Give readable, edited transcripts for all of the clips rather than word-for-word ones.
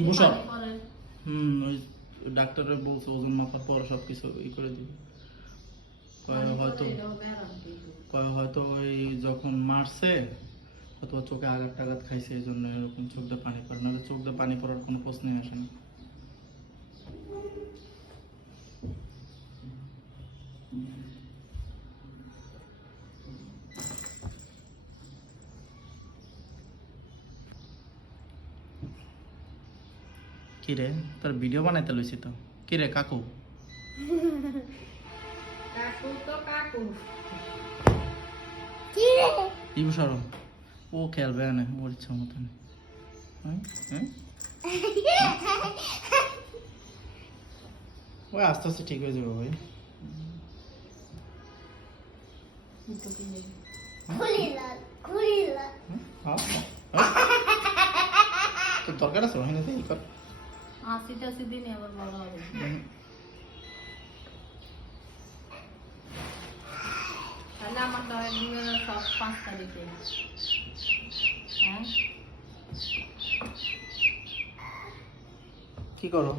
Emotion ওই ডাক্তারে বলছে ওজন মাপার পর সবকিছু ই করে দিবে। হয়তো ওই যখন মারছে অথবা চোখে আঘাত টাঘাত খাইছে এই জন্য এরকম চোখ দিয়ে পানি পড়ে, নাহলে চোখ দিয়ে পানি পড়ার কোনো প্রশ্নই আসে না। কিরে তোর ভিডিও বানাইতে লইছি তো। কিরে কাকু ইবুসরম ও খেলবে না ওর ইচ্ছা মতন। ওই আস্তে আস্তে ঠিক হয়ে যাবে ভাই। তোর দরকার আছে ওখানে ই কর। দিনে আবার ভালো হবে। তাহলে আমার ডয়ের সব 5 তারিখে। হ্যাঁ কি করো?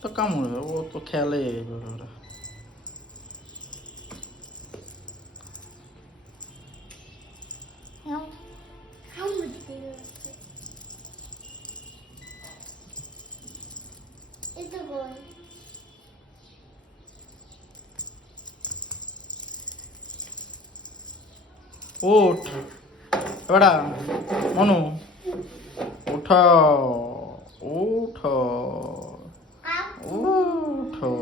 তো কামড়ে ও তো খেলে ওরা। ওঠ এবারা মনু উঠো উঠো উঠো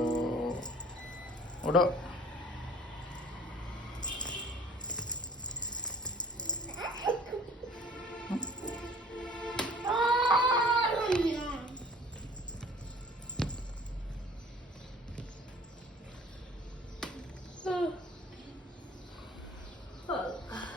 ওটা